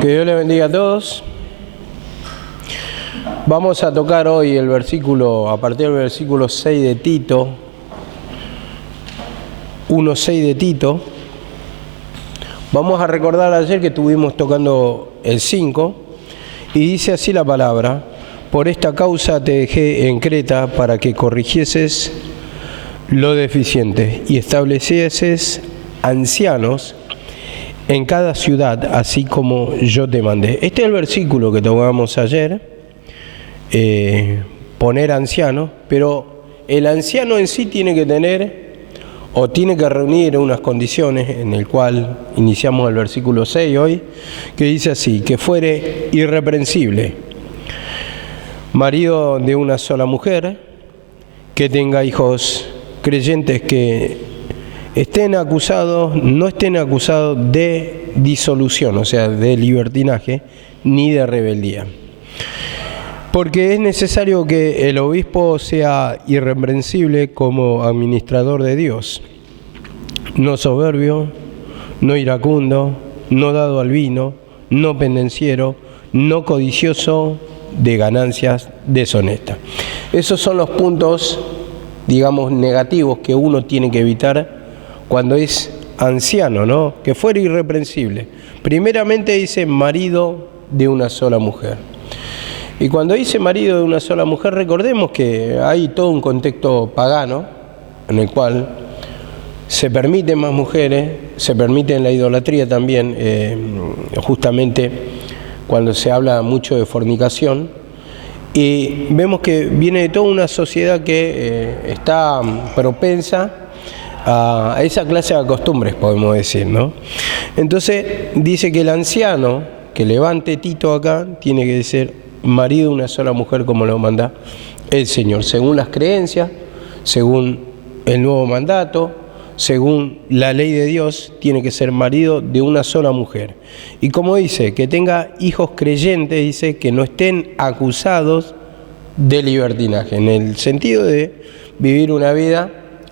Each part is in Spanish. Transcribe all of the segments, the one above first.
Que Dios les bendiga a todos. Vamos a tocar hoy el versículo, a partir del versículo 6 de Tito, 1:6 de Tito. Vamos a recordar ayer que estuvimos tocando el 5, y dice así la palabra: por esta causa te dejé en Creta para que corrigieses lo deficiente y establecieses ancianos en cada ciudad, así como yo te mandé. Este es el versículo que tocamos ayer, poner anciano, pero el anciano en sí tiene que tener, o tiene que reunir unas condiciones, en el cual iniciamos el versículo 6 hoy, que dice así: que fuere irreprensible, marido de una sola mujer, que tenga hijos creyentes, que no estén acusados de disolución, o sea, de libertinaje, ni de rebeldía. Porque es necesario que el obispo sea irreprensible como administrador de Dios, no soberbio, no iracundo, no dado al vino, no pendenciero, no codicioso de ganancias deshonestas. Esos son los puntos, digamos, negativos que uno tiene que evitar cuando es anciano, ¿no? Que fuera irreprensible. Primeramente dice marido de una sola mujer. Y cuando dice marido de una sola mujer, recordemos que hay todo un contexto pagano en el cual se permiten más mujeres, se permite en la idolatría también, justamente cuando se habla mucho de fornicación, y vemos que viene de toda una sociedad que está propensa a esa clase de costumbres, podemos decir, ¿no? Entonces dice que el anciano que levante Tito acá tiene que ser marido de una sola mujer, como lo manda el Señor, según las creencias, según el nuevo mandato, según la ley de Dios, tiene que ser marido de una sola mujer. Y como dice, que tenga hijos creyentes, dice que no estén acusados de libertinaje, en el sentido de vivir una vida,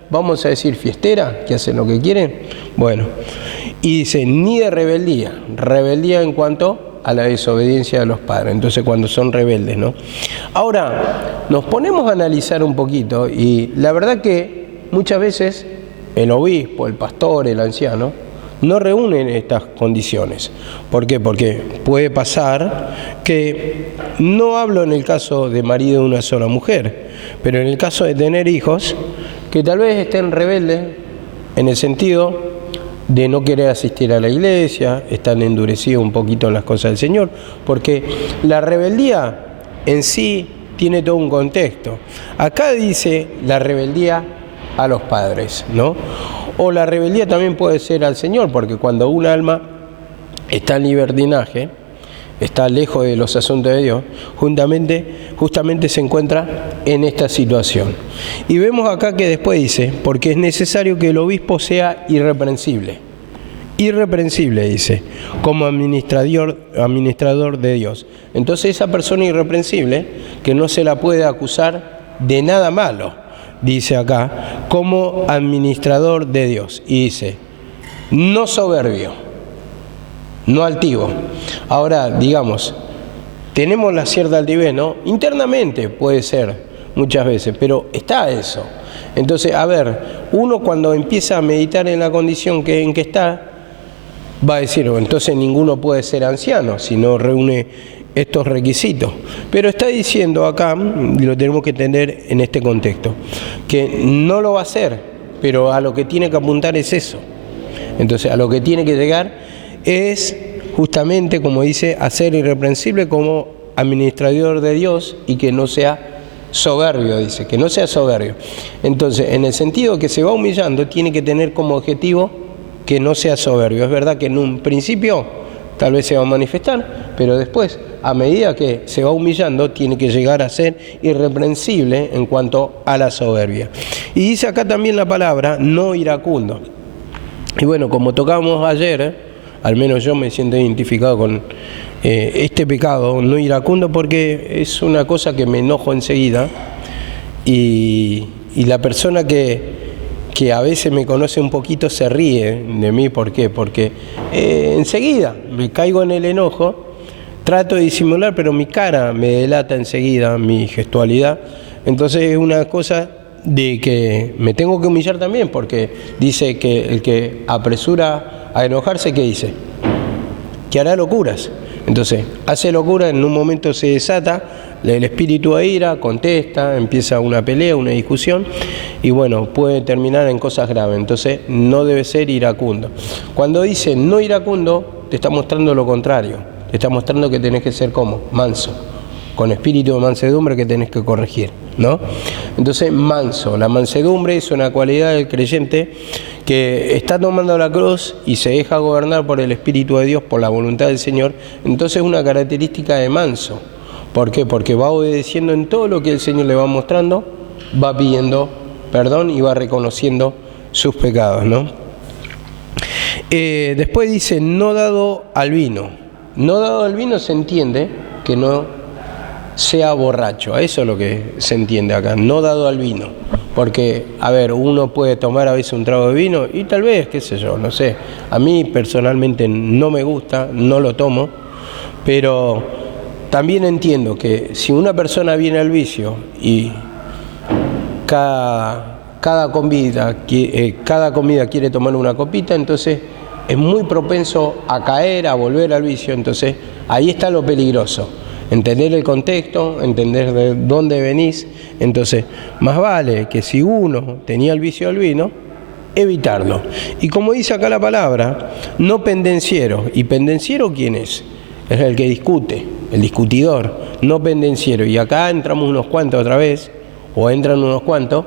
vamos a decir, fiestera, que hacen lo que quieren. Bueno, y dice, ni de rebeldía en cuanto a la desobediencia de los padres. Entonces, cuando son rebeldes, ¿no? Ahora, nos ponemos a analizar un poquito, y la verdad que muchas veces el obispo, el pastor, el anciano, no reúnen estas condiciones. ¿Por qué? Porque puede pasar que, no hablo en el caso de marido de una sola mujer, pero en el caso de tener hijos, que tal vez estén rebeldes en el sentido de no querer asistir a la iglesia, están endurecidos un poquito en las cosas del Señor, porque la rebeldía en sí tiene todo un contexto. Acá dice la rebeldía a los padres, ¿no? O la rebeldía también puede ser al Señor, porque cuando un alma está en libertinaje, está lejos de los asuntos de Dios, justamente se encuentra en esta situación. Y vemos acá que después dice, porque es necesario que el obispo sea irreprensible, dice, como administrador de Dios. Entonces esa persona irreprensible, que no se la puede acusar de nada malo, dice acá, como administrador de Dios. Y dice, no soberbio, no altivo. Ahora, digamos, tenemos la cierta altivez, ¿no? Internamente puede ser muchas veces, pero está eso. Entonces, a ver, uno cuando empieza a meditar en la condición en que está, va a decir, entonces ninguno puede ser anciano si no reúne estos requisitos. Pero está diciendo acá, y lo tenemos que entender en este contexto, que no lo va a hacer, pero a lo que tiene que apuntar es eso. Entonces, a lo que tiene que llegar es justamente, como dice, a ser irreprensible como administrador de Dios, y que no sea soberbio, dice, que no sea soberbio. Entonces, en el sentido que se va humillando, tiene que tener como objetivo que no sea soberbio. Es verdad que en un principio tal vez se va a manifestar, pero después, a medida que se va humillando, tiene que llegar a ser irreprensible en cuanto a la soberbia. Y dice acá también la palabra no iracundo. Y bueno, como tocamos ayer, al menos yo me siento identificado con este pecado, no iracundo, porque es una cosa que me enojo enseguida, y la persona que que a veces me conoce un poquito se ríe de mí. ¿Por qué? Porque enseguida me caigo en el enojo, trato de disimular, pero mi cara me delata enseguida, mi gestualidad. Entonces es una cosa de que me tengo que humillar también, porque dice que el que apresura a enojarse, ¿qué dice? Que hará locuras. Entonces hace locura, en un momento se desata el espíritu de ira, contesta, empieza una pelea, una discusión, y bueno, puede terminar en cosas graves. Entonces no debe ser iracundo. Cuando dice no iracundo, te está mostrando lo contrario, te está mostrando que tenés que ser como manso, con espíritu de mansedumbre que tenés que corregir, ¿no? Entonces manso, la mansedumbre es una cualidad del creyente que está tomando la cruz y se deja gobernar por el Espíritu de Dios, por la voluntad del Señor. Entonces es una característica de manso. ¿Por qué? Porque va obedeciendo en todo lo que el Señor le va mostrando, va pidiendo perdón y va reconociendo sus pecados, ¿no? Después dice, no dado al vino. No dado al vino se entiende que no sea borracho. A eso es lo que se entiende acá, no dado al vino. Porque, a ver, uno puede tomar a veces un trago de vino y tal vez, qué sé yo, no sé. A mí personalmente no me gusta, no lo tomo, pero también entiendo que si una persona viene al vicio y cada comida quiere tomar una copita, entonces es muy propenso a caer, a volver al vicio. Entonces ahí está lo peligroso, entender el contexto, entender de dónde venís. Entonces más vale que si uno tenía el vicio del vino, evitarlo. Y como dice acá la palabra, no pendenciero. ¿Y pendenciero quién es? Es el que discute, el discutidor, no pendenciero. Y acá entramos unos cuantos otra vez, o entran unos cuantos,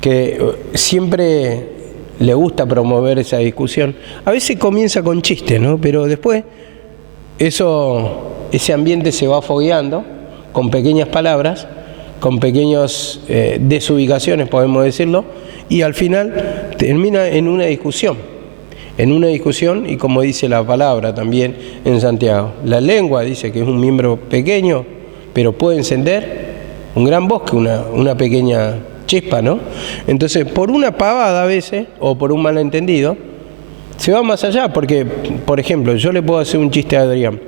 que siempre le gusta promover esa discusión. A veces comienza con chistes, ¿no? Pero después ese ambiente se va fogueando con pequeñas palabras, con pequeñas desubicaciones, podemos decirlo, y al final termina en una discusión. Y como dice la palabra también en Santiago, la lengua dice que es un miembro pequeño, pero puede encender un gran bosque, una pequeña chispa, ¿no? Entonces, por una pavada a veces, o por un malentendido, se va más allá, porque, por ejemplo, yo le puedo hacer un chiste a Adrián,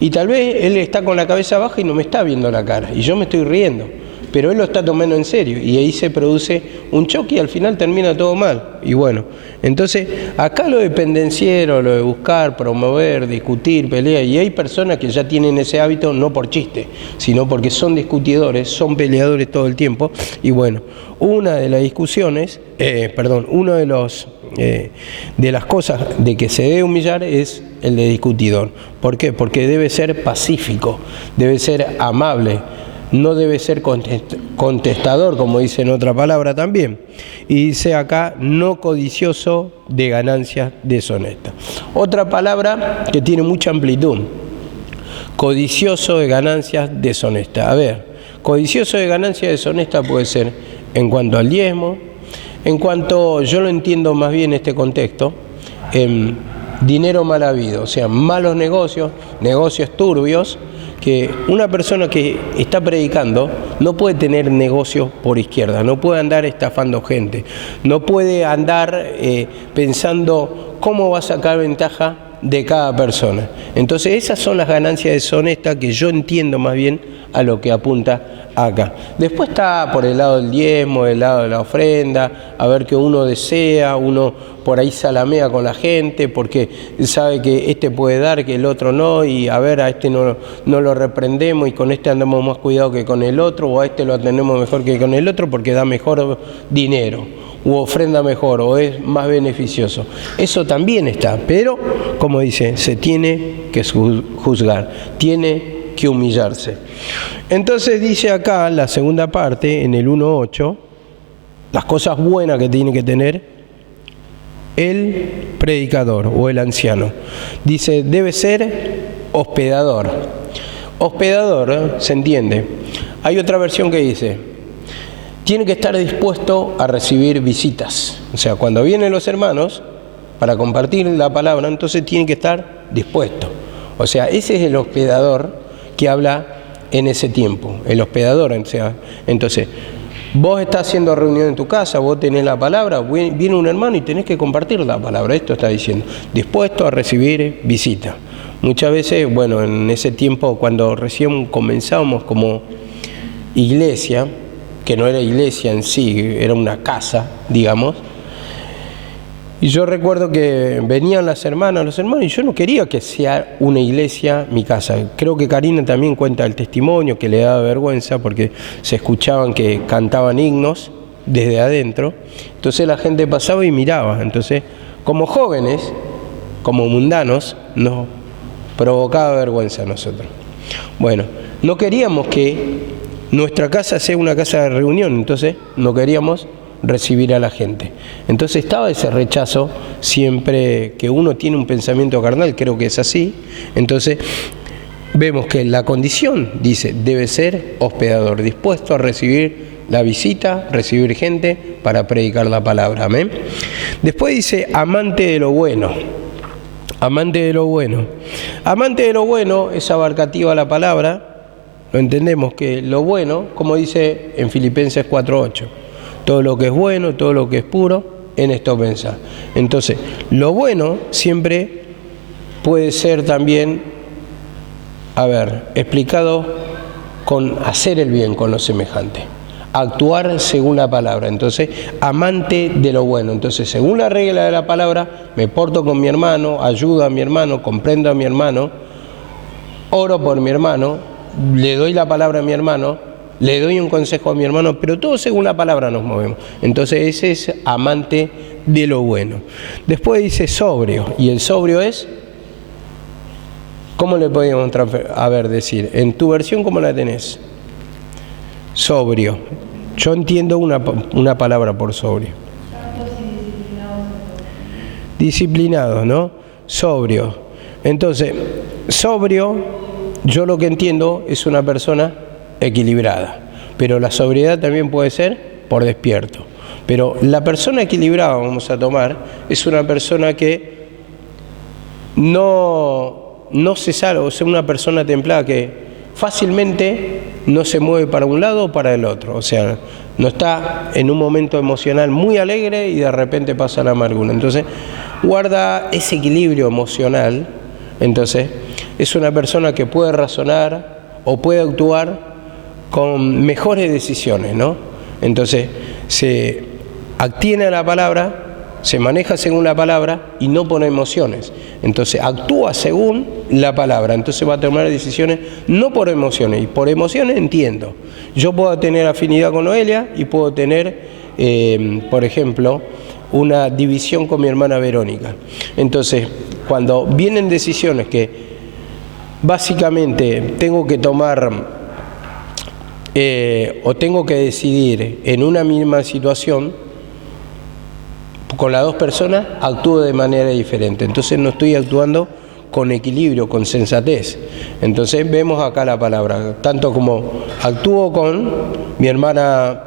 y tal vez él está con la cabeza baja y no me está viendo la cara, y yo me estoy riendo, pero él lo está tomando en serio, y ahí se produce un choque y al final termina todo mal. Y bueno, entonces acá lo de pendenciero, lo de buscar, promover, discutir, pelear, y hay personas que ya tienen ese hábito no por chiste, sino porque son discutidores, son peleadores todo el tiempo. Y bueno, una de las discusiones, una de las cosas de que se debe humillar es el de discutidor. ¿Por qué? Porque debe ser pacífico, debe ser amable, no debe ser contestador, como dice en otra palabra también. Y dice acá, no codicioso de ganancias deshonestas. Otra palabra que tiene mucha amplitud, codicioso de ganancias deshonestas. A ver, codicioso de ganancias deshonestas puede ser en cuanto al diezmo, en cuanto, yo lo entiendo más bien en este contexto, dinero mal habido, o sea, malos negocios, negocios turbios, que una persona que está predicando no puede tener negocios por izquierda, no puede andar estafando gente, no puede andar pensando cómo va a sacar ventaja de cada persona. Entonces esas son las ganancias deshonestas que yo entiendo más bien a lo que apunta acá. Después está por el lado del diezmo, el lado de la ofrenda, a ver qué uno desea, uno por ahí salamea con la gente porque sabe que este puede dar, que el otro no, y a ver, a este no lo reprendemos y con este andamos más cuidado que con el otro, o a este lo atendemos mejor que con el otro porque da mejor dinero, u ofrenda mejor, o es más beneficioso. Eso también está, pero, como dice, se tiene que juzgar, tiene que humillarse. Entonces dice acá, la segunda parte, en el 1.8, las cosas buenas que tiene que tener el predicador o el anciano. Dice, debe ser hospedador. Hospedador, ¿se entiende? Hay otra versión que dice, tiene que estar dispuesto a recibir visitas. O sea, cuando vienen los hermanos para compartir la palabra, entonces tiene que estar dispuesto. O sea, ese es el hospedador que habla en ese tiempo, el hospedador. O sea, entonces, Vos estás haciendo reunión en tu casa, vos tenés la palabra, viene un hermano y tenés que compartir la palabra. Esto está diciendo, dispuesto a recibir visita. Muchas veces, bueno, en ese tiempo, cuando recién comenzábamos como iglesia, que no era iglesia en sí, era una casa, digamos, y yo recuerdo que venían las hermanas, los hermanos, y yo no quería que sea una iglesia mi casa. Creo que Karina también cuenta el testimonio, que le daba vergüenza porque se escuchaban que cantaban himnos desde adentro. Entonces la gente pasaba y miraba. Entonces, como jóvenes, como mundanos, nos provocaba vergüenza a nosotros. Bueno, no queríamos que nuestra casa sea una casa de reunión, entonces no queríamos recibir a la gente. Entonces estaba ese rechazo siempre que uno tiene un pensamiento carnal, creo que es así. Entonces vemos que la condición, dice, debe ser hospedador, dispuesto a recibir la visita, recibir gente para predicar la palabra. Amén. Después dice amante de lo bueno. Amante de lo bueno. Amante de lo bueno es abarcativa la palabra. Lo entendemos que lo bueno, como dice en Filipenses 4:8. Todo lo que es bueno, todo lo que es puro, en esto pensar. Entonces, lo bueno siempre puede ser también, explicado con hacer el bien con los semejantes. Actuar según la palabra. Entonces, amante de lo bueno. Entonces, según la regla de la palabra, me porto con mi hermano, ayudo a mi hermano, comprendo a mi hermano, oro por mi hermano, le doy la palabra a mi hermano, le doy un consejo a mi hermano, pero todo según la palabra nos movemos. Entonces ese es amante de lo bueno. Después dice sobrio, y el sobrio es, ¿cómo le podríamos decir? En tu versión, ¿cómo la tenés? Sobrio. Yo entiendo una palabra por sobrio. Disciplinado, ¿no? Sobrio. Entonces, sobrio, yo lo que entiendo es una persona equilibrada, pero la sobriedad también puede ser por despierto. Pero la persona equilibrada, vamos a tomar, es una persona que no se sale, o sea, una persona templada que fácilmente no se mueve para un lado o para el otro, o sea, no está en un momento emocional muy alegre y de repente pasa la amargura. Entonces, guarda ese equilibrio emocional. Entonces, es una persona que puede razonar o puede actuar con mejores decisiones, ¿no? Entonces, se atiene a la palabra, se maneja según la palabra y no pone emociones. Entonces, actúa según la palabra. Entonces va a tomar decisiones no por emociones. Y por emociones entiendo. Yo puedo tener afinidad con Noelia y puedo tener, por ejemplo, una división con mi hermana Verónica. Entonces, cuando vienen decisiones que básicamente tengo que tomar o tengo que decidir en una misma situación, con las dos personas actúo de manera diferente. Entonces no estoy actuando con equilibrio, con sensatez. Entonces vemos acá la palabra, tanto como actúo con mi hermana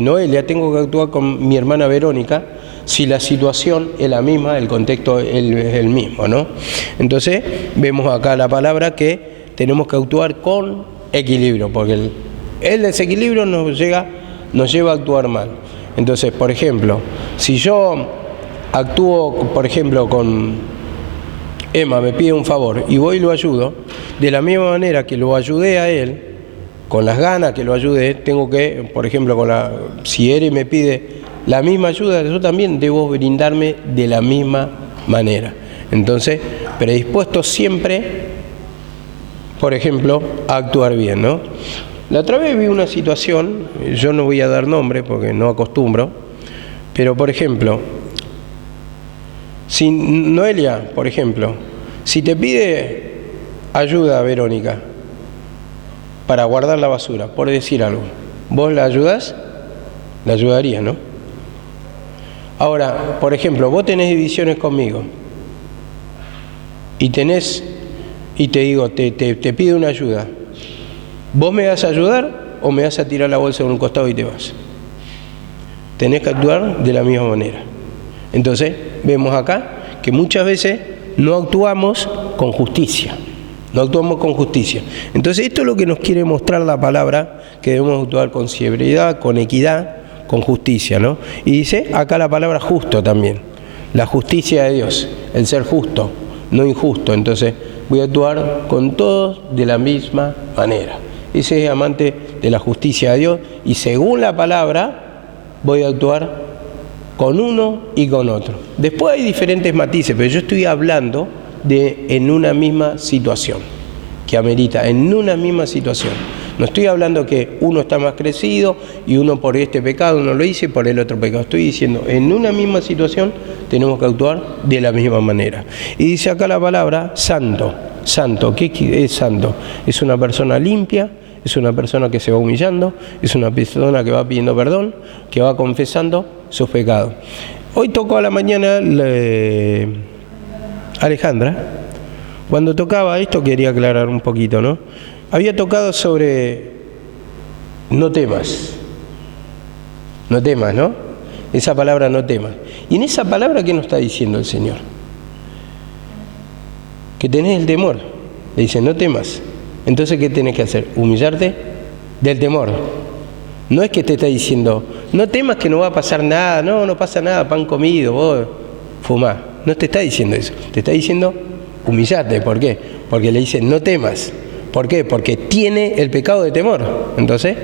Noelia, tengo que actuar con mi hermana Verónica, si la situación es la misma, el contexto es el mismo, ¿no? Entonces vemos acá la palabra que tenemos que actuar con equilibrio, porque el desequilibrio nos lleva a actuar mal. Entonces, por ejemplo, si yo actúo, por ejemplo, con Emma, me pide un favor y voy y lo ayudo, de la misma manera que lo ayudé a él, con las ganas que lo ayudé, tengo que, por ejemplo, si Eri me pide la misma ayuda, yo también debo brindarme de la misma manera. Entonces, predispuesto siempre, por ejemplo, a actuar bien, ¿no? La otra vez vi una situación, yo no voy a dar nombre porque no acostumbro, pero por ejemplo, si Noelia, por ejemplo, si te pide ayuda, Verónica, para guardar la basura, por decir algo, ¿vos la ayudás? La ayudarías, ¿no? Ahora, por ejemplo, vos tenés divisiones conmigo y te digo, te pido una ayuda. ¿Vos me vas a ayudar o me vas a tirar la bolsa en un costado y te vas? Tenés que actuar de la misma manera. Entonces, vemos acá que muchas veces no actuamos con justicia. no actuamos con justicia. Entonces esto es lo que nos quiere mostrar la palabra, que debemos actuar con sobriedad, con equidad, con justicia, ¿no? Y dice acá la palabra justo también, la justicia de Dios, el ser justo, no injusto. Entonces voy a actuar con todos de la misma manera. Ese es amante de la justicia de Dios, y según la palabra voy a actuar con uno y con otro. Después hay diferentes matices, pero yo estoy hablando de en una misma situación, que amerita, en una misma situación. No estoy hablando que uno está más crecido y uno por este pecado uno lo hizo y por el otro pecado. Estoy diciendo, en una misma situación tenemos que actuar de la misma manera. Y dice acá la palabra santo. Santo, ¿qué es santo? Es una persona limpia, es una persona que se va humillando, es una persona que va pidiendo perdón, que va confesando sus pecados. Hoy tocó a la mañana Alejandra. Cuando tocaba esto, quería aclarar un poquito, ¿no? Había tocado sobre no temas. No temas, ¿no? Esa palabra no temas. Y en esa palabra, ¿qué nos está diciendo el Señor? Que tenés el temor. Le dice, no temas. Entonces, ¿qué tenés que hacer? Humillarte del temor. No es que te está diciendo, no temas que no va a pasar nada, no pasa nada, pan comido, vos fumás. No te está diciendo eso. Te está diciendo, humillate. ¿Por qué? Porque le dice, no temas. ¿Por qué? Porque tiene el pecado de temor. Entonces,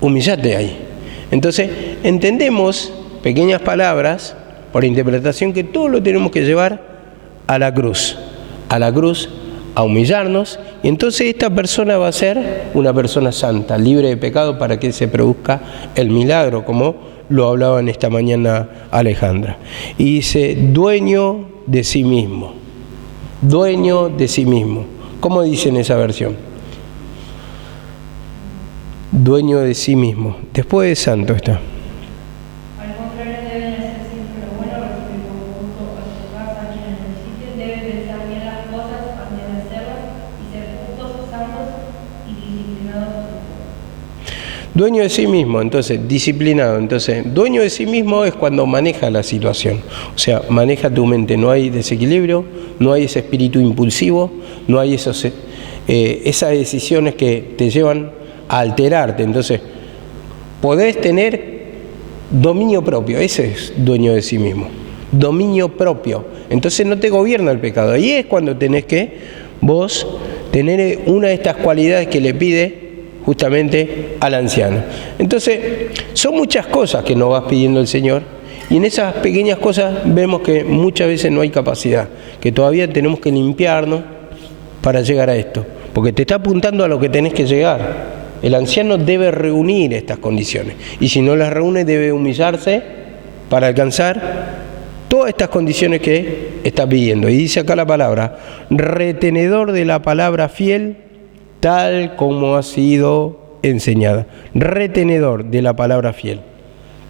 humillate ahí. Entonces, entendemos, pequeñas palabras, por interpretación, que todo lo tenemos que llevar a la cruz. A la cruz, a humillarnos, y entonces esta persona va a ser una persona santa, libre de pecado, para que se produzca el milagro, como lo hablaba en esta mañana Alejandra. Y dice, dueño de sí mismo. Dueño de sí mismo. ¿Cómo dice en esa versión? Dueño de sí mismo. Después de santo está. Al contrario, deben hacer siempre lo bueno, respecto justo a su casa, a quienes necesiten, deben pensar bien las cosas antes de hacerlas y ser justos, santos y disciplinados. Dueño de sí mismo, entonces, disciplinado. Entonces, dueño de sí mismo es cuando maneja la situación. O sea, maneja tu mente. No hay desequilibrio, no hay ese espíritu impulsivo, no hay esas decisiones que te llevan a alterarte. Entonces, podés tener dominio propio. Ese es dueño de sí mismo. Dominio propio. Entonces no te gobierna el pecado. Ahí es cuando tenés que vos tener una de estas cualidades que le pide justamente al anciano. Entonces, son muchas cosas que nos vas pidiendo el Señor, y en esas pequeñas cosas vemos que muchas veces no hay capacidad, que todavía tenemos que limpiarnos para llegar a esto, porque te está apuntando a lo que tenés que llegar. El anciano debe reunir estas condiciones, y si no las reúne debe humillarse para alcanzar todas estas condiciones que está pidiendo. Y dice acá la palabra, retenedor de la palabra fiel, tal como ha sido enseñada. Retenedor de la palabra fiel,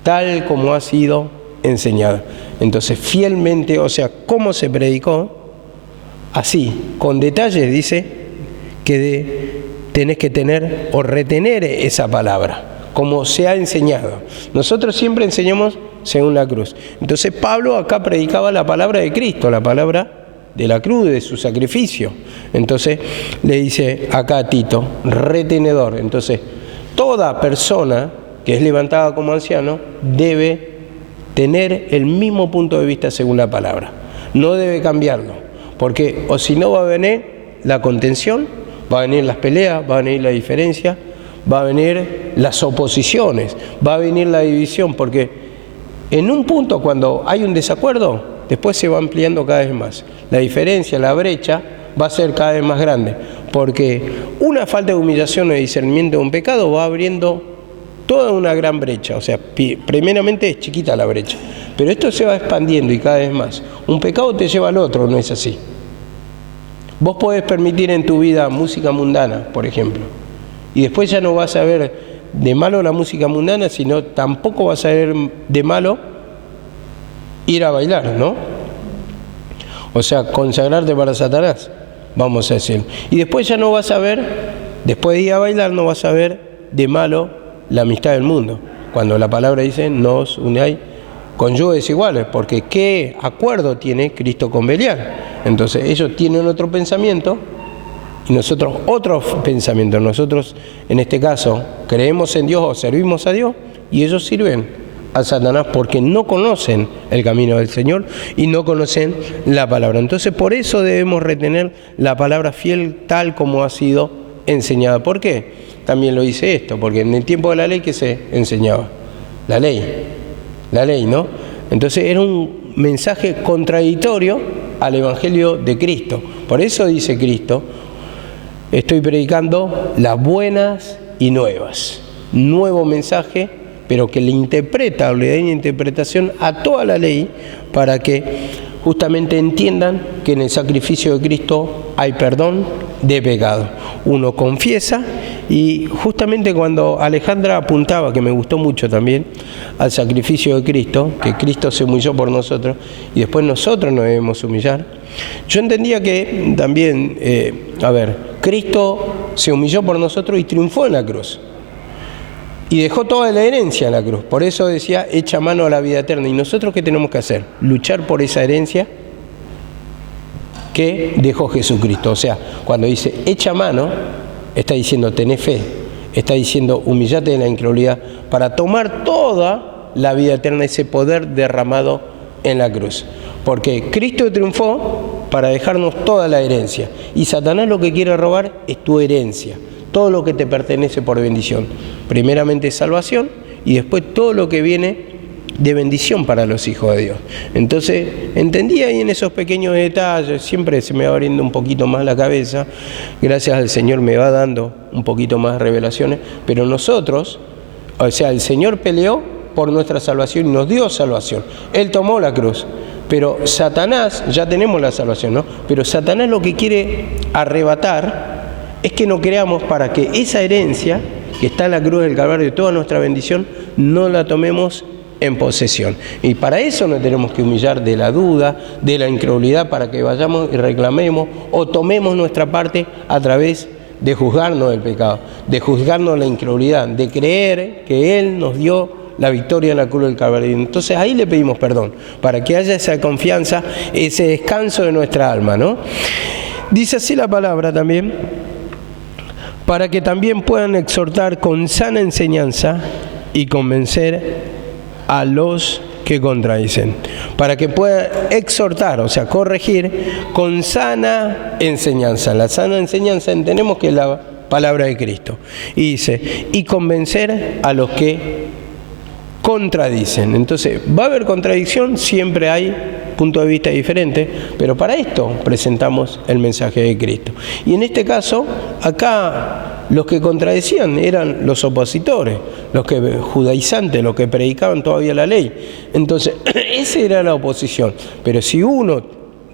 tal como ha sido enseñada. Entonces, fielmente, o sea, cómo se predicó, así, con detalles, dice que tenés que tener o retener esa palabra, como se ha enseñado. Nosotros siempre enseñamos según la cruz. Entonces, Pablo acá predicaba la palabra de Cristo, la palabra de la cruz, de su sacrificio. Entonces le dice acá a Tito, retenedor. Entonces, toda persona que es levantada como anciano debe tener el mismo punto de vista según la palabra. No debe cambiarlo, porque o si no va a venir la contención, va a venir las peleas, va a venir la diferencia, va a venir las oposiciones, va a venir la división, porque en un punto cuando hay un desacuerdo, después se va ampliando cada vez más. La diferencia, la brecha, va a ser cada vez más grande, porque una falta de humillación o de discernimiento de un pecado va abriendo toda una gran brecha. O sea, primeramente es chiquita la brecha, pero esto se va expandiendo y cada vez más. Un pecado te lleva al otro, no es así. Vos podés permitir en tu vida música mundana, por ejemplo, y después ya no vas a ver de malo la música mundana, sino tampoco vas a ver de malo ir a bailar, ¿no? O sea, consagrarte para Satanás, vamos a decir. Y después ya no vas a ver, después de ir a bailar, no vas a ver de malo la amistad del mundo. Cuando la palabra dice, no os unáis con yugos iguales, porque ¿qué acuerdo tiene Cristo con Belial? Entonces ellos tienen otro pensamiento Y nosotros, otros pensamientos, nosotros en este caso creemos en Dios o servimos a Dios, y ellos sirven a Satanás porque no conocen el camino del Señor y no conocen la palabra. Entonces por eso debemos retener la palabra fiel tal como ha sido enseñada. ¿Por qué? También lo dice esto, porque en el tiempo de la ley, ¿qué se enseñaba? La ley, ¿no? Entonces era un mensaje contradictorio al Evangelio de Cristo. Por eso dice Cristo, estoy predicando las buenas y nuevas. Nuevo mensaje, pero que le interpreta o le da una interpretación a toda la ley para que justamente entiendan que en el sacrificio de Cristo hay perdón de pecado. Uno confiesa, y justamente cuando Alejandra apuntaba, que me gustó mucho también, al sacrificio de Cristo, que Cristo se humilló por nosotros y después nosotros nos debemos humillar, yo entendía que también, Cristo se humilló por nosotros y triunfó en la cruz. Y dejó toda la herencia en la cruz. Por eso decía, echa mano a la vida eterna. ¿Y nosotros qué tenemos que hacer? Luchar por esa herencia que dejó Jesucristo. O sea, cuando dice echa mano, está diciendo tené fe, está diciendo humillate en la incredulidad para tomar toda la vida eterna, ese poder derramado en la cruz. Porque Cristo triunfó para dejarnos toda la herencia. Y Satanás lo que quiere robar es tu herencia. Todo lo que te pertenece por bendición. Primeramente salvación y después todo lo que viene de bendición para los hijos de Dios. Entonces, entendí ahí en esos pequeños detalles, siempre se me va abriendo un poquito más la cabeza, gracias al Señor me va dando un poquito más revelaciones, pero nosotros, o sea, el Señor peleó por nuestra salvación y nos dio salvación. Él tomó la cruz. Pero Satanás, ya tenemos la salvación, ¿no? Pero Satanás lo que quiere arrebatar es que no creamos para que esa herencia que está en la cruz del Calvario de toda nuestra bendición, no la tomemos en posesión. Y para eso nos tenemos que humillar de la duda, de la incredulidad, para que vayamos y reclamemos o tomemos nuestra parte a través de juzgarnos del pecado, de juzgarnos la incredulidad, de creer que Él nos dio la victoria en la cruz del Calvario. Entonces ahí le pedimos perdón, para que haya esa confianza, ese descanso de nuestra alma, ¿no? Dice así la palabra también, para que también puedan exhortar con sana enseñanza y convencer a los que contradicen. Para que puedan exhortar, o sea, corregir con sana enseñanza. La sana enseñanza entendemos que es la palabra de Cristo. Y dice, y convencer a los que contradicen. Entonces, ¿va a haber contradicción? Siempre hay puntos de vista diferentes, pero para esto presentamos el mensaje de Cristo. Y en este caso, acá los que contradecían eran los opositores, los que judaizantes, los que predicaban todavía la ley. Entonces, esa era la oposición. Pero si uno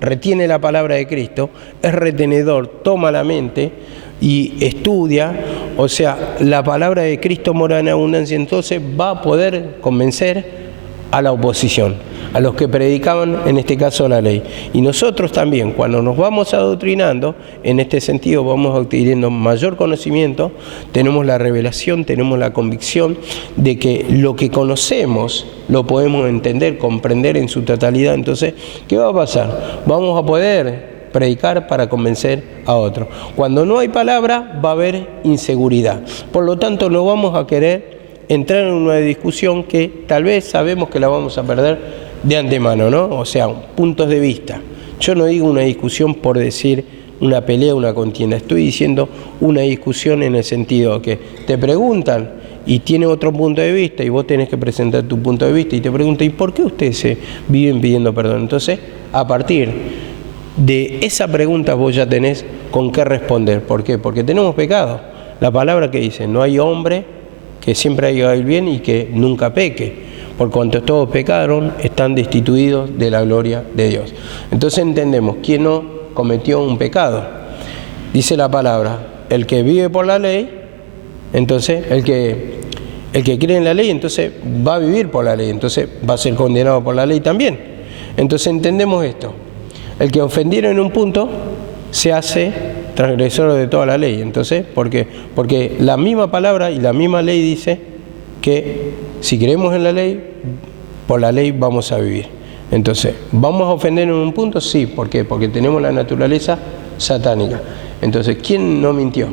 retiene la palabra de Cristo, es retenedor, toma la mente y estudia, o sea, la palabra de Cristo mora en abundancia, entonces va a poder convencer a la oposición, a los que predicaban en este caso la ley. Y nosotros también, cuando nos vamos adoctrinando, en este sentido vamos adquiriendo mayor conocimiento, tenemos la revelación, tenemos la convicción de que lo que conocemos lo podemos entender, comprender en su totalidad. Entonces, ¿qué va a pasar? Vamos a poder predicar para convencer a otros. Cuando no hay palabra, va a haber inseguridad. Por lo tanto, no vamos a querer entrar en una discusión que tal vez sabemos que la vamos a perder de antemano, ¿no? O sea, puntos de vista. Yo no digo una discusión por decir una pelea, una contienda. Estoy diciendo una discusión en el sentido que te preguntan y tiene otro punto de vista y vos tenés que presentar tu punto de vista y te preguntan, ¿y por qué ustedes se viven pidiendo perdón? Entonces, a partir de esa pregunta vos ya tenés con qué responder. ¿Por qué? Porque tenemos pecado. La palabra que dice, no hay hombre que siempre haga el bien y que nunca peque. Por cuanto todos pecaron, están destituidos de la gloria de Dios. Entonces entendemos, ¿quién no cometió un pecado? Dice la palabra, el que vive por la ley, entonces el que cree en la ley, entonces va a vivir por la ley, entonces va a ser condenado por la ley también. Entonces entendemos esto. El que ofendiera en un punto se hace transgresor de toda la ley. Entonces, ¿por qué? Porque la misma palabra y la misma ley dice que si creemos en la ley, por la ley vamos a vivir. Entonces, ¿vamos a ofender en un punto? Sí. ¿Por qué? Porque tenemos la naturaleza satánica. Entonces, ¿quién no mintió?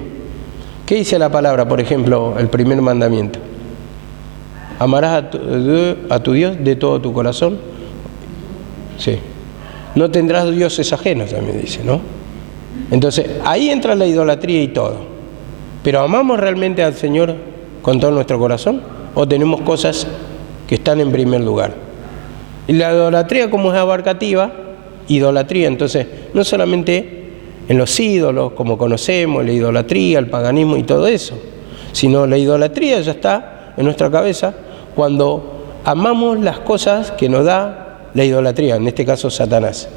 ¿Qué dice la palabra, por ejemplo, el primer mandamiento? Amarás a tu Dios de todo tu corazón. Sí. No tendrás dioses ajenos, también dice, ¿no? Entonces, ahí entra la idolatría y todo. ¿Pero amamos realmente al Señor con todo nuestro corazón? ¿O tenemos cosas que están en primer lugar? Y la idolatría, como es abarcativa, idolatría, entonces, no solamente en los ídolos, como conocemos, la idolatría, el paganismo y todo eso, sino la idolatría ya está en nuestra cabeza cuando amamos las cosas que nos da la idolatría, en este caso Satanás.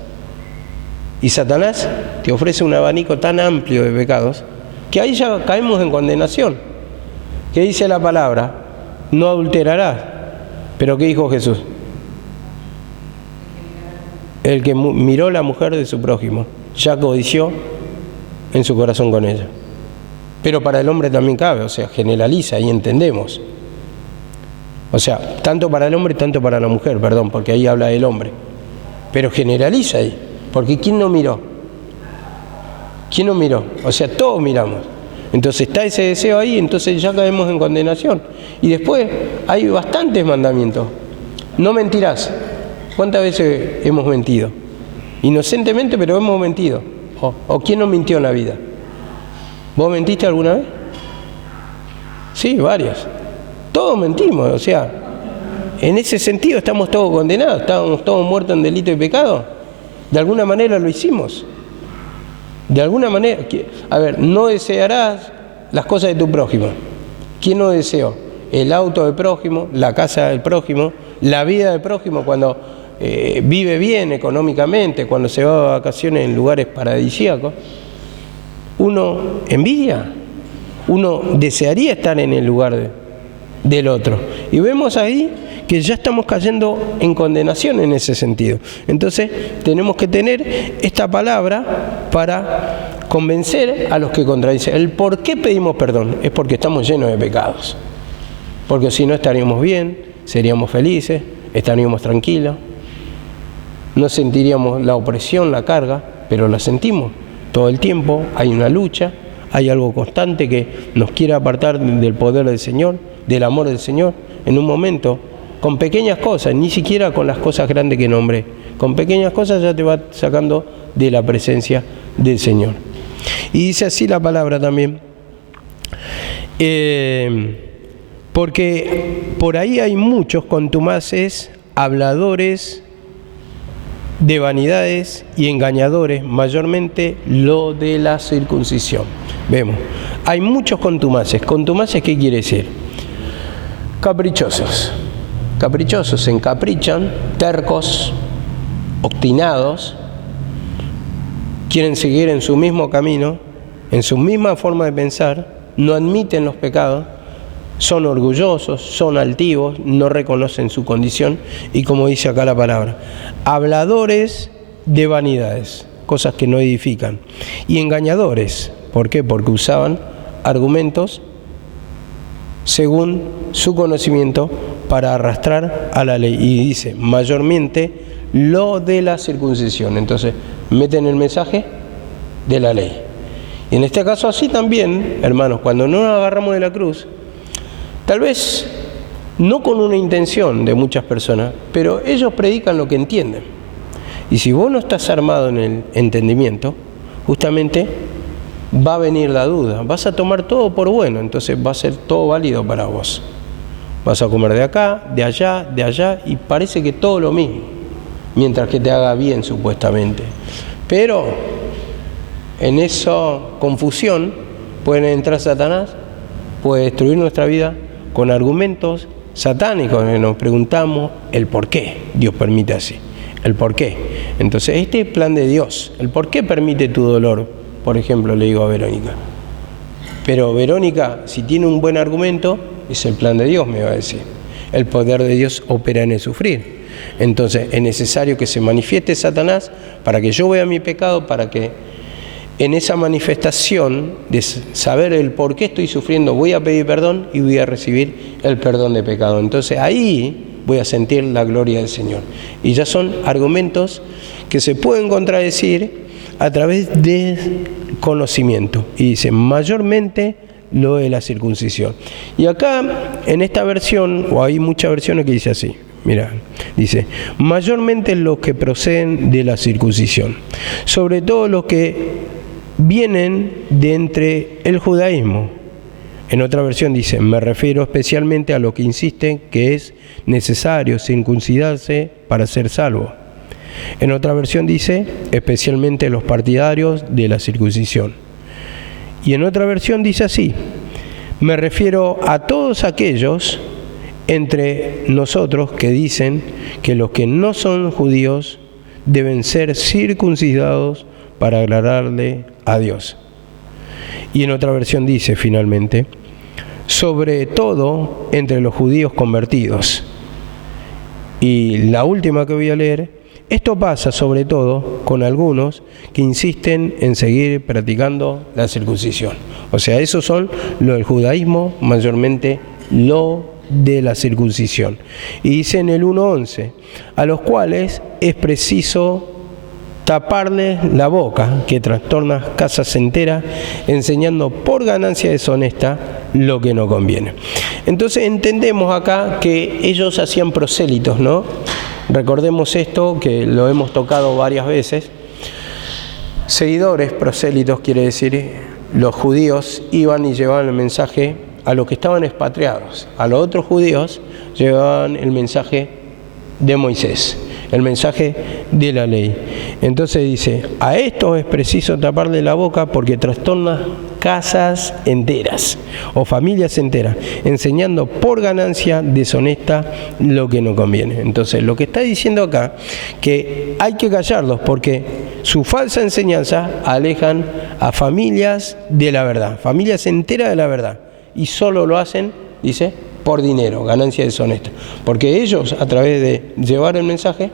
Y Satanás te ofrece un abanico tan amplio de pecados que ahí ya caemos en condenación. ¿Qué dice la palabra? No adulterarás. ¿Pero qué dijo Jesús? El que miró la mujer de su prójimo ya codició en su corazón con ella. Pero para el hombre también cabe, o sea, generaliza y entendemos. O sea, tanto para el hombre, tanto para la mujer, perdón, porque ahí habla del hombre. Pero generaliza ahí, porque ¿quién no miró? ¿Quién no miró? O sea, todos miramos. Entonces está ese deseo ahí, entonces ya caemos en condenación. Y después hay bastantes mandamientos. No mentirás. ¿Cuántas veces hemos mentido? Inocentemente, pero hemos mentido. ¿O quién no mintió en la vida? ¿Vos mentiste alguna vez? Sí, varias. Todos mentimos, o sea, en ese sentido estamos todos condenados, estamos todos muertos en delito y pecado. De alguna manera lo hicimos. De alguna manera, a ver, no desearás las cosas de tu prójimo. ¿Quién no deseó? El auto del prójimo, la casa del prójimo, la vida del prójimo cuando vive bien económicamente, cuando se va de vacaciones en lugares paradisíacos. Uno envidia, uno desearía estar en el lugar del otro. Y vemos ahí que ya estamos cayendo en condenación en ese sentido. Entonces tenemos que tener esta palabra para convencer a los que contradicen. El por qué pedimos perdón es porque estamos llenos de pecados. Porque si no estaríamos bien, seríamos felices, estaríamos tranquilos, no sentiríamos la opresión, la carga, pero la sentimos todo el tiempo. Hay una lucha, hay algo constante que nos quiere apartar del poder del Señor, del amor del Señor. En un momento, con pequeñas cosas, ni siquiera con las cosas grandes que nombré, con pequeñas cosas ya te va sacando de la presencia del Señor. Y dice así la palabra también, porque por ahí hay muchos contumaces, habladores de vanidades y engañadores, mayormente lo de la circuncisión. Vemos, hay muchos contumaces. ¿Contumaces qué quiere decir? Caprichosos. Caprichosos, se encaprichan, tercos, obstinados, quieren seguir en su mismo camino, en su misma forma de pensar, no admiten los pecados, son orgullosos, son altivos, no reconocen su condición y, como dice acá la palabra, habladores de vanidades, cosas que no edifican, y engañadores. ¿Por qué? Porque usaban argumentos según su conocimiento para arrastrar a la ley. Y dice, mayormente lo de la circuncisión. Entonces, meten el mensaje de la ley. Y en este caso así también, hermanos, cuando no nos agarramos de la cruz, tal vez no con una intención de muchas personas, pero ellos predican lo que entienden. Y si vos no estás armado en el entendimiento, justamente va a venir la duda, vas a tomar todo por bueno, entonces va a ser todo válido para vos. Vas a comer de acá, de allá, y parece que todo lo mismo, mientras que te haga bien supuestamente. Pero en esa confusión puede entrar Satanás, puede destruir nuestra vida con argumentos satánicos, que nos preguntamos el por qué Dios permite así, el por qué. Entonces este es el plan de Dios, el por qué permite tu dolor, por ejemplo, le digo a Verónica. Pero Verónica, si tiene un buen argumento, es el plan de Dios, me va a decir. El poder de Dios opera en el sufrir. Entonces es necesario que se manifieste Satanás para que yo vea mi pecado, para que en esa manifestación de saber el por qué estoy sufriendo, voy a pedir perdón y voy a recibir el perdón de pecado. Entonces ahí voy a sentir la gloria del Señor. Y ya son argumentos que se pueden contradecir, a través de conocimiento. Y dice, mayormente lo de la circuncisión. Y acá, en esta versión, o hay muchas versiones que dice así, mira, dice, mayormente los que proceden de la circuncisión, sobre todo los que vienen de entre el judaísmo. En otra versión dice, me refiero especialmente a los que insisten que es necesario circuncidarse para ser salvo. En otra versión dice, especialmente los partidarios de la circuncisión. Y en otra versión dice así, me refiero a todos aquellos entre nosotros que dicen que los que no son judíos deben ser circuncidados para agradarle a Dios. Y en otra versión dice finalmente, sobre todo entre los judíos convertidos. Y la última que voy a leer, esto pasa sobre todo con algunos que insisten en seguir practicando la circuncisión. O sea, esos son los del judaísmo, mayormente lo de la circuncisión. Y dice en el 1:11, a los cuales es preciso taparles la boca, que trastorna casas enteras, enseñando por ganancia deshonesta lo que no conviene. Entonces entendemos acá que ellos hacían prosélitos, ¿no? Recordemos esto, que lo hemos tocado varias veces. Seguidores, prosélitos, quiere decir, los judíos iban y llevaban el mensaje a los que estaban expatriados. A los otros judíos llevaban el mensaje de Moisés, el mensaje de la ley. Entonces dice, a estos es preciso taparle la boca porque trastorna casas enteras o familias enteras, enseñando por ganancia deshonesta lo que no conviene. Entonces lo que está diciendo acá, que hay que callarlos porque su falsa enseñanza alejan a familias de la verdad, familias enteras de la verdad, y solo lo hacen, dice, por dinero, ganancia deshonesta, porque ellos, a través de llevar el mensaje,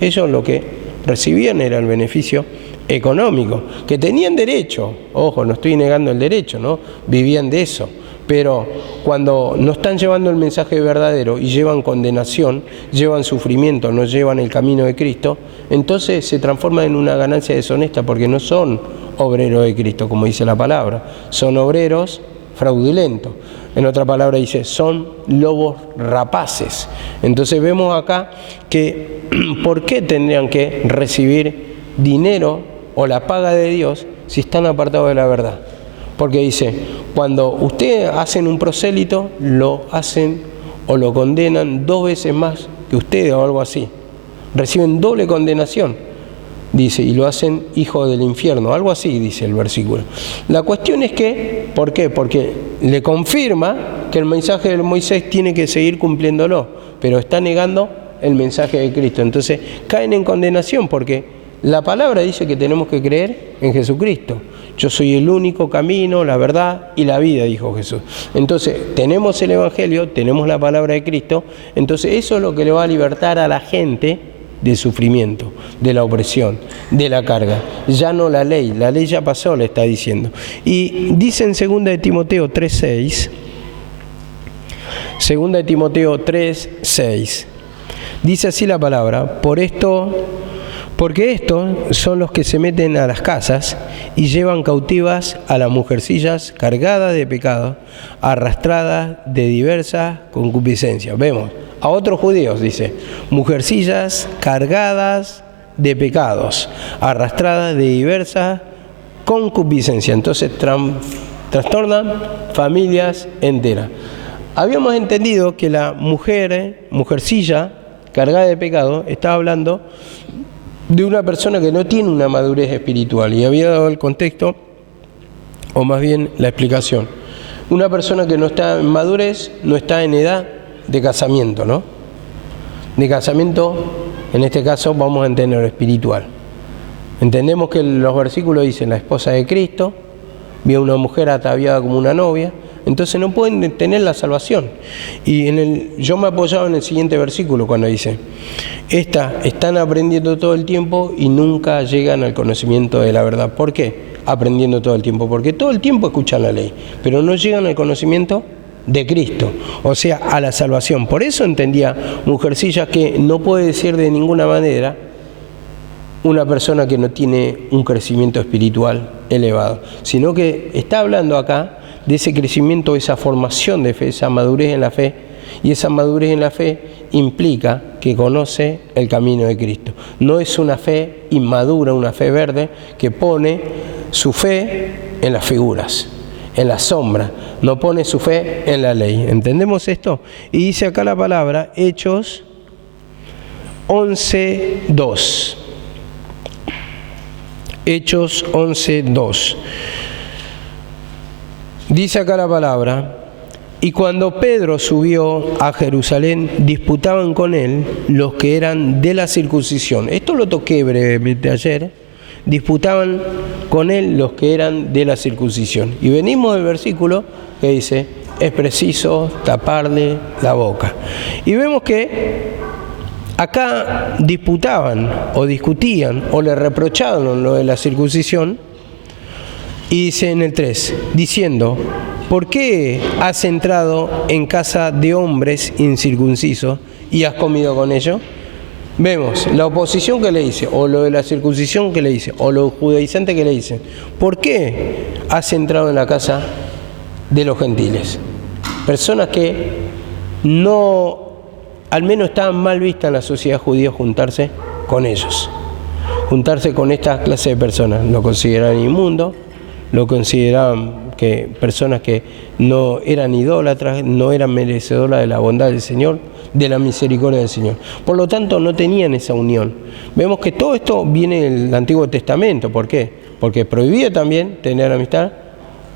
ellos lo que recibían era el beneficio económico, que tenían derecho, ojo, no estoy negando el derecho, ¿no? Vivían de eso, pero cuando no están llevando el mensaje verdadero y llevan condenación, llevan sufrimiento, no llevan el camino de Cristo, entonces se transforma en una ganancia deshonesta, porque no son obreros de Cristo, como dice la palabra, son obreros fraudulentos. En otra palabra dice, son lobos rapaces. Entonces vemos acá que ¿por qué tendrían que recibir dinero o la paga de Dios si están apartados de la verdad? Porque dice, cuando ustedes hacen un prosélito, lo hacen o lo condenan 2 veces más que ustedes o algo así. Reciben doble condenación. Dice, y lo hacen hijo del infierno, algo así dice el versículo. La cuestión es que, ¿por qué? Porque le confirma que el mensaje de Moisés tiene que seguir cumpliéndolo, pero está negando el mensaje de Cristo. Entonces caen en condenación porque la palabra dice que tenemos que creer en Jesucristo. Yo soy el único camino, la verdad y la vida, dijo Jesús. Entonces tenemos el Evangelio, tenemos la palabra de Cristo, entonces eso es lo que le va a libertar a la gente del sufrimiento, de la opresión, de la carga. Ya no la ley ya pasó, le está diciendo. Y dice en 2 de Timoteo 3:6, 2 de Timoteo 3:6, dice así la palabra, porque estos son los que se meten a las casas y llevan cautivas a las mujercillas cargadas de pecado, arrastradas de diversas concupiscencias. Vemos a otros judíos, dice, mujercillas cargadas de pecados, arrastradas de diversas concupiscencias. Entonces trastornan familias enteras. Habíamos entendido que la mujercilla cargada de pecado, estaba hablando de una persona que no tiene una madurez espiritual, y había dado el contexto, o más bien la explicación. Una persona que no está en madurez, no está en edad de casamiento, ¿no? De casamiento, en este caso vamos a entender lo espiritual. Entendemos que los versículos dicen la esposa de Cristo, vio a una mujer ataviada como una novia, entonces no pueden tener la salvación. Y yo me apoyaba en el siguiente versículo cuando dice, están aprendiendo todo el tiempo y nunca llegan al conocimiento de la verdad. ¿Por qué? Aprendiendo todo el tiempo, porque todo el tiempo escuchan la ley, pero no llegan al conocimiento de Cristo, o sea, a la salvación. Por eso entendía mujercilla que no puede decir de ninguna manera una persona que no tiene un crecimiento espiritual elevado, sino que está hablando acá de ese crecimiento, esa formación de fe, esa madurez en la fe, y esa madurez en la fe implica que conoce el camino de Cristo. No es una fe inmadura, una fe verde que pone su fe en las figuras, en la sombra, no pone su fe en la ley. ¿Entendemos esto? Y dice acá la palabra, Hechos 11:2. Hechos 11:2. Dice acá la palabra, y cuando Pedro subió a Jerusalén, disputaban con él los que eran de la circuncisión. Esto lo toqué brevemente ayer. Disputaban con él los que eran de la circuncisión. Y venimos del versículo que dice, es preciso taparle la boca. Y vemos que acá disputaban o discutían o le reprochaban lo de la circuncisión. Y dice en el 3, diciendo, ¿por qué has entrado en casa de hombres incircuncisos y has comido con ellos? Vemos la oposición que le dice, o lo de la circuncisión que le dice, o lo judaizante que le dice. ¿Por qué has entrado en la casa de los gentiles? Personas que no, al menos estaban mal vistas en la sociedad judía juntarse con ellos. Juntarse con esta clase de personas. Lo consideraban inmundo, lo consideraban que personas que no eran idólatras, no eran merecedoras de la bondad del Señor, de la misericordia del Señor. Por lo tanto, no tenían esa unión. Vemos que todo esto viene del Antiguo Testamento. ¿Por qué? Porque prohibía también tener amistad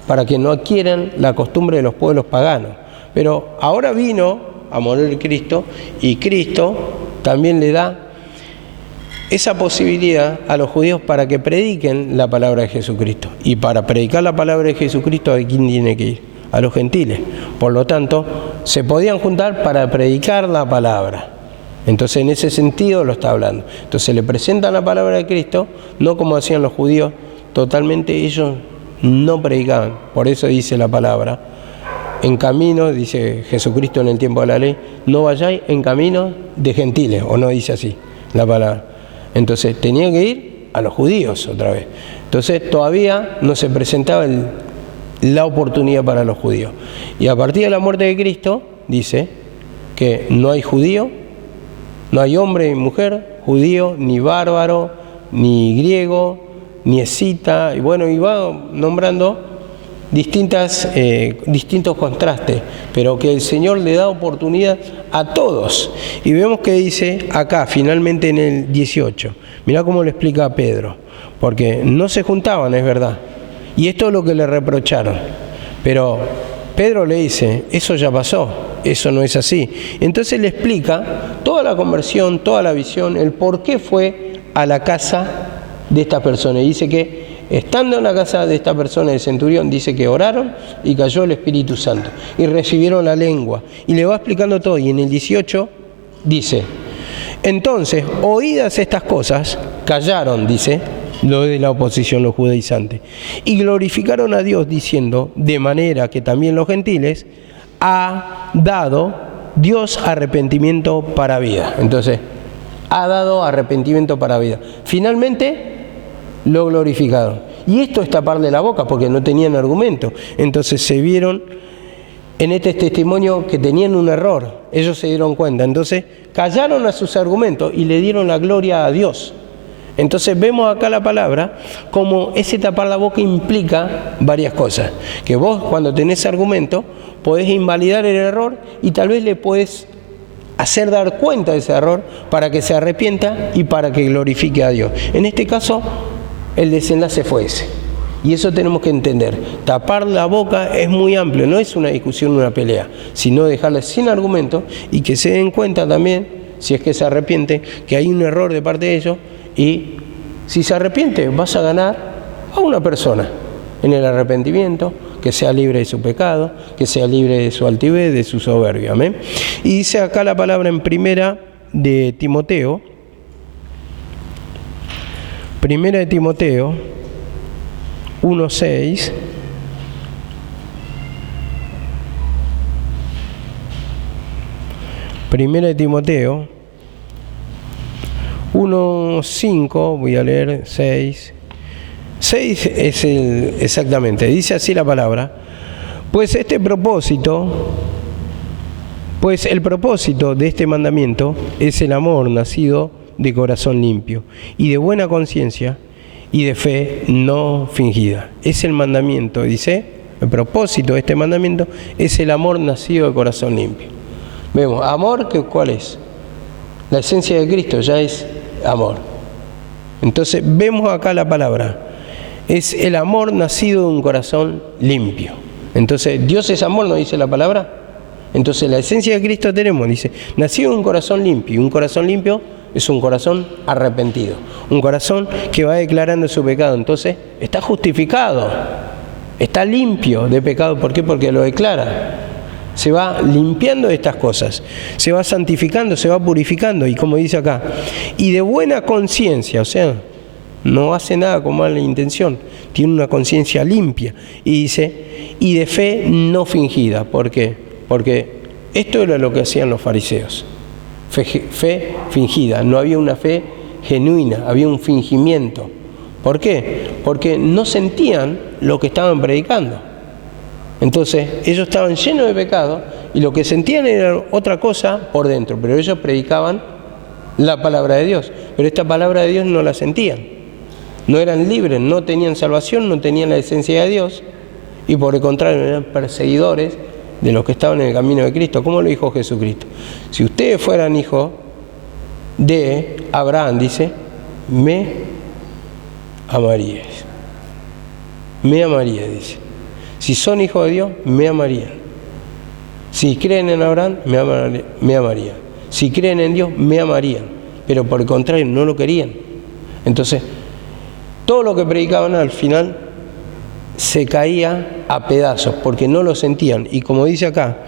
para que no adquieran la costumbre de los pueblos paganos. Pero ahora vino a morir Cristo, y Cristo también le da esa posibilidad a los judíos para que prediquen la palabra de Jesucristo. Y para predicar la palabra de Jesucristo, ¿a quién tiene que ir? A los gentiles. Por lo tanto, se podían juntar para predicar la palabra. Entonces, en ese sentido lo está hablando. Entonces, le presentan la palabra de Cristo, no como hacían los judíos, totalmente ellos no predicaban. Por eso dice la palabra, en camino, dice Jesucristo en el tiempo de la ley, no vayáis en camino de gentiles, o no dice así la palabra. Entonces tenían que ir a los judíos otra vez. Entonces todavía no se presentaba la oportunidad para los judíos. Y a partir de la muerte de Cristo, dice que no hay judío, no hay hombre ni mujer, judío, ni bárbaro, ni griego, ni escita, y bueno, y va nombrando distintos contrastes, pero que el Señor le da oportunidad a todos. Y vemos que dice acá, finalmente en el 18, mirá cómo lo explica a Pedro, porque no se juntaban, es verdad, y esto es lo que le reprocharon, pero Pedro le dice, eso ya pasó, eso no es así. Entonces le explica toda la conversión, toda la visión, el por qué fue a la casa de esta persona, y dice que estando en la casa de esta persona, el centurión, dice que oraron y cayó el Espíritu Santo y recibieron la lengua, y le va explicando todo. Y en el 18 dice, entonces, oídas estas cosas, callaron, dice, lo de la oposición, los judaizantes, y glorificaron a Dios diciendo, de manera que también los gentiles ha dado Dios arrepentimiento para vida. Entonces, ha dado arrepentimiento para vida. Finalmente lo glorificaron. Y esto es taparle la boca porque no tenían argumento. Entonces se vieron en este testimonio que tenían un error. Ellos se dieron cuenta. Entonces callaron a sus argumentos y le dieron la gloria a Dios. Entonces vemos acá la palabra como ese tapar la boca implica varias cosas. Que vos cuando tenés argumento podés invalidar el error y tal vez le podés hacer dar cuenta de ese error para que se arrepienta y para que glorifique a Dios. En este caso, el desenlace fue ese. Y eso tenemos que entender. Tapar la boca es muy amplio, no es una discusión, una pelea, sino dejarla sin argumento y que se den cuenta también, si es que se arrepienten, que hay un error de parte de ellos, y si se arrepiente vas a ganar a una persona en el arrepentimiento, que sea libre de su pecado, que sea libre de su altivez, de su soberbia. ¿Amén? Y dice acá la palabra en primera de Timoteo, Primera de Timoteo 1:6. Primera de Timoteo 1:5, voy a leer 6. 6 es exactamente, dice así la palabra. Pues el propósito de este mandamiento es el amor nacido de corazón limpio y de buena conciencia y de fe no fingida. Es el mandamiento, dice, el propósito de este mandamiento es el amor nacido de corazón limpio. Vemos, amor, ¿cuál es? La esencia de Cristo ya es amor. Entonces vemos acá la palabra, es el amor nacido de un corazón limpio. Entonces, Dios es amor, ¿no dice la palabra? Entonces la esencia de Cristo tenemos, dice, nacido de un corazón limpio, y un corazón limpio es un corazón arrepentido, un corazón que va declarando su pecado. Entonces está justificado, está limpio de pecado. ¿Por qué? Porque lo declara. Se va limpiando de estas cosas, se va santificando, se va purificando, y como dice acá, y de buena conciencia, o sea, no hace nada con mala intención, tiene una conciencia limpia, y dice, y de fe no fingida. ¿Por qué? Porque esto era lo que hacían los fariseos. Fe fingida, no había una fe genuina, había un fingimiento. ¿Por qué? Porque no sentían lo que estaban predicando. Entonces ellos estaban llenos de pecado y lo que sentían era otra cosa por dentro, pero ellos predicaban la palabra de Dios, pero esta palabra de Dios no la sentían, no eran libres, no tenían salvación, no tenían la esencia de Dios, y por el contrario eran perseguidores de los que estaban en el camino de Cristo. ¿Cómo lo dijo Jesucristo? Si ustedes fueran hijos de Abraham, dice, me amaríais. Me amaría, dice. Si son hijos de Dios, me amarían. Si creen en Abraham, me amarían. Si creen en Dios, me amarían. Pero por el contrario, no lo querían. Entonces, todo lo que predicaban al final se caía a pedazos, porque no lo sentían. Y como dice acá,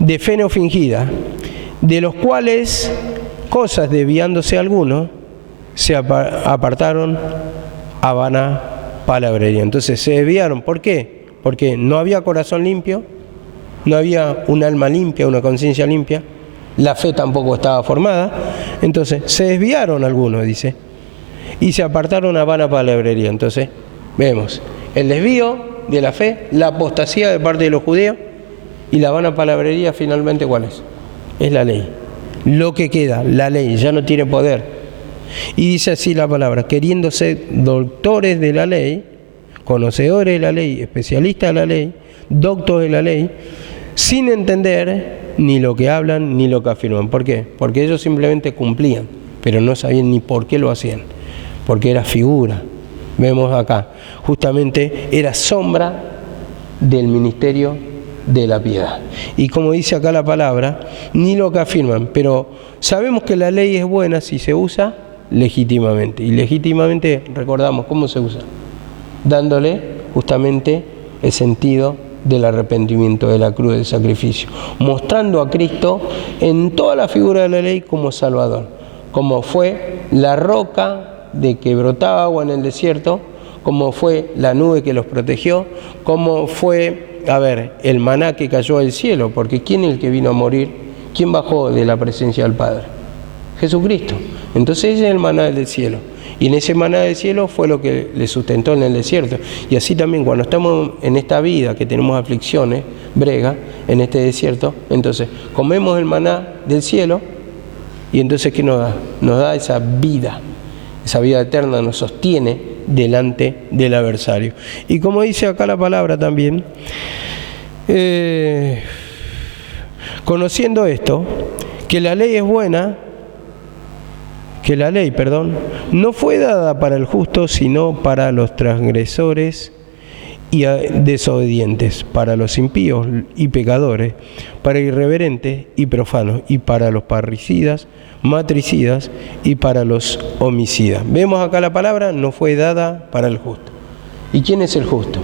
de fe no fingida, de los cuales cosas desviándose algunos, se apartaron a vana palabrería. Entonces se desviaron. ¿Por qué? Porque no había corazón limpio, no había un alma limpia, una conciencia limpia, la fe tampoco estaba formada. Entonces se desviaron algunos, dice, y se apartaron a vana palabrería. Entonces vemos el desvío de la fe, la apostasía de parte de los judíos, y la vana palabrería finalmente, ¿cuál es? Es la ley. Lo que queda, la ley, ya no tiene poder. Y dice así la palabra, queriendo ser doctores de la ley, conocedores de la ley, especialistas de la ley, doctos de la ley, sin entender ni lo que hablan ni lo que afirman. ¿Por qué? Porque ellos simplemente cumplían, pero no sabían ni por qué lo hacían, porque era figura. Vemos acá, justamente era sombra del ministerio de la piedad. Y como dice acá la palabra, ni lo que afirman, pero sabemos que la ley es buena si se usa legítimamente. Y legítimamente, recordamos cómo se usa, dándole justamente el sentido del arrepentimiento, de la cruz, del sacrificio, mostrando a Cristo en toda la figura de la ley como Salvador, como fue la roca de que brotaba agua en el desierto, como fue la nube que los protegió, como fue, el maná que cayó del cielo, porque ¿quién es el que vino a morir? ¿Quién bajó de la presencia del Padre? Jesucristo. Entonces ese es el maná del cielo. Y en ese maná del cielo fue lo que le sustentó en el desierto. Y así también cuando estamos en esta vida, que tenemos aflicciones, brega, en este desierto, entonces comemos el maná del cielo, y entonces ¿qué nos da? Nos da esa vida eterna, nos sostiene delante del adversario. Y como dice acá la palabra también, conociendo esto, que la ley es buena, que la ley, no fue dada para el justo, sino para los transgresores y desobedientes, para los impíos y pecadores, para irreverentes y profanos, y para los parricidas, matricidas y para los homicidas. Vemos acá la palabra, no fue dada para el justo. ¿Y quién es el justo?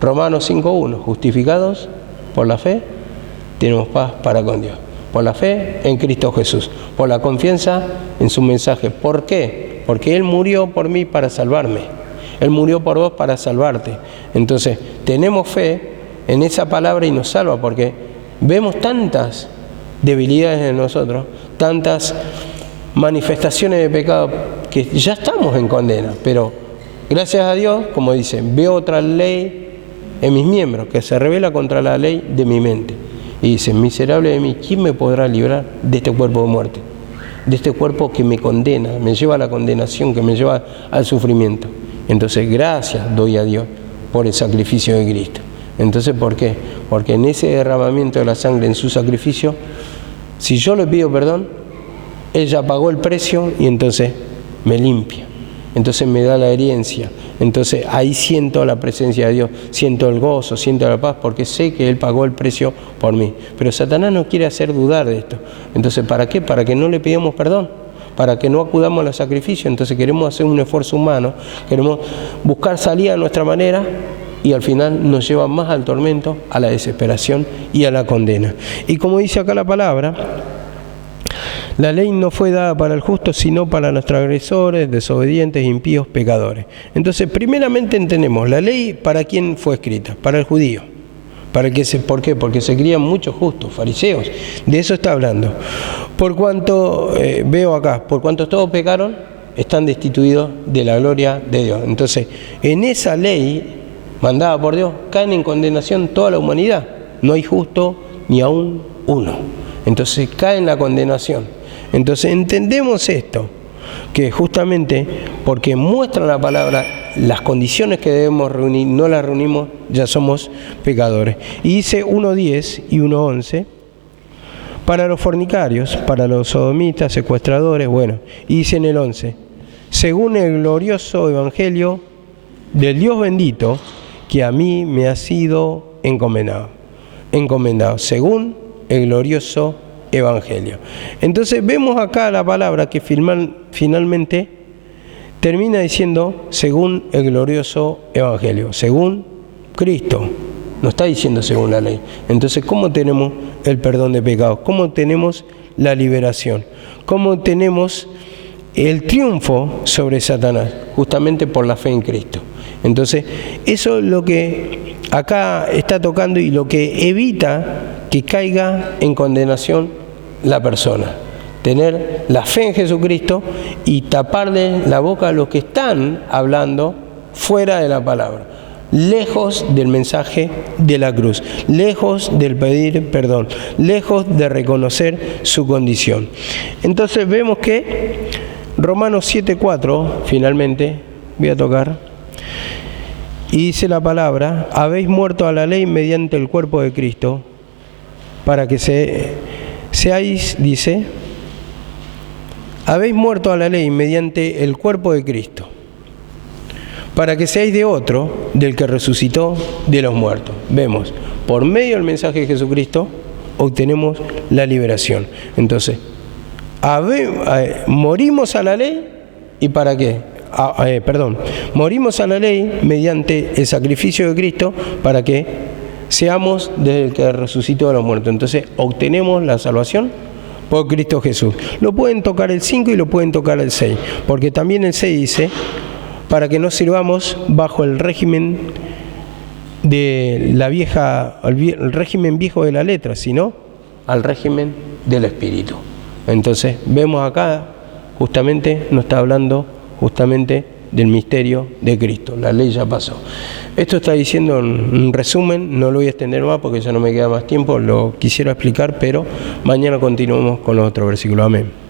Romanos 5:1, justificados por la fe, tenemos paz para con Dios. Por la fe en Cristo Jesús, por la confianza en su mensaje. ¿Por qué? Porque Él murió por mí para salvarme. Él murió por vos para salvarte. Entonces, tenemos fe en esa palabra y nos salva, porque vemos tantas debilidades en nosotros, tantas manifestaciones de pecado, que ya estamos en condena, pero gracias a Dios, como dice, veo otra ley en mis miembros, que se revela contra la ley de mi mente. Y dice, miserable de mí, ¿quién me podrá librar de este cuerpo de muerte? De este cuerpo que me condena, me lleva a la condenación, que me lleva al sufrimiento. Entonces, gracias doy a Dios por el sacrificio de Cristo. Entonces, ¿por qué? Porque en ese derramamiento de la sangre, en su sacrificio, si yo le pido perdón, Él ya pagó el precio y entonces me limpia. Entonces me da la herencia. Entonces ahí siento la presencia de Dios, siento el gozo, siento la paz, porque sé que Él pagó el precio por mí. Pero Satanás nos quiere hacer dudar de esto. Entonces, ¿para qué? Para que no le pidamos perdón, para que no acudamos a los sacrificios. Entonces queremos hacer un esfuerzo humano, queremos buscar salida a nuestra manera y al final nos lleva más al tormento, a la desesperación y a la condena. Y como dice acá la palabra, la ley no fue dada para el justo, sino para los transgresores, desobedientes, impíos, pecadores. Entonces, primeramente entendemos, la ley ¿para quién fue escrita? Para el judío. ¿Por qué? Porque se crían muchos justos, fariseos. De eso está hablando. Por cuanto, veo acá, por cuanto todos pecaron, están destituidos de la gloria de Dios. Entonces, en esa ley mandada por Dios, caen en condenación toda la humanidad. No hay justo ni aún uno. Entonces cae en la condenación. Entonces entendemos esto, que justamente porque muestra la palabra las condiciones que debemos reunir, no las reunimos, ya somos pecadores. Y dice 1:10 y 1:11, para los fornicarios, para los sodomitas, secuestradores, bueno, y dice en el 11, según el glorioso evangelio del Dios bendito, que a mí me ha sido encomendado, según el glorioso evangelio. Entonces vemos acá la palabra que finalmente termina diciendo según el glorioso evangelio, según Cristo, no está diciendo según la ley. Entonces, ¿cómo tenemos el perdón de pecados? ¿Cómo tenemos la liberación? ¿Cómo tenemos el triunfo sobre Satanás? Justamente por la fe en Cristo. Entonces, eso es lo que acá está tocando y lo que evita que caiga en condenación la persona. Tener la fe en Jesucristo y taparle la boca a los que están hablando fuera de la palabra, lejos del mensaje de la cruz, lejos del pedir perdón, lejos de reconocer su condición. Entonces vemos que Romanos 7:4, finalmente, voy a tocar, y dice la palabra, habéis muerto a la ley mediante el cuerpo de Cristo, para que seáis, dice, habéis muerto a la ley mediante el cuerpo de Cristo, para que seáis de otro, del que resucitó de los muertos. Vemos, por medio del mensaje de Jesucristo, obtenemos la liberación. Entonces, morimos a la ley, ¿y para qué? Morimos a la ley mediante el sacrificio de Cristo, para que seamos del que resucitó de los muertos. Entonces, obtenemos la salvación por Cristo Jesús. Lo pueden tocar el 5 y lo pueden tocar el 6, porque también el 6 dice, para que no sirvamos bajo el régimen de la vieja, el régimen viejo de la letra, sino al régimen del Espíritu. Entonces, vemos acá, justamente, nos está hablando justamente del misterio de Cristo. La ley ya pasó. Esto está diciendo un resumen, no lo voy a extender más porque ya no me queda más tiempo, lo quisiera explicar, pero mañana continuamos con los otros versículos. Amén.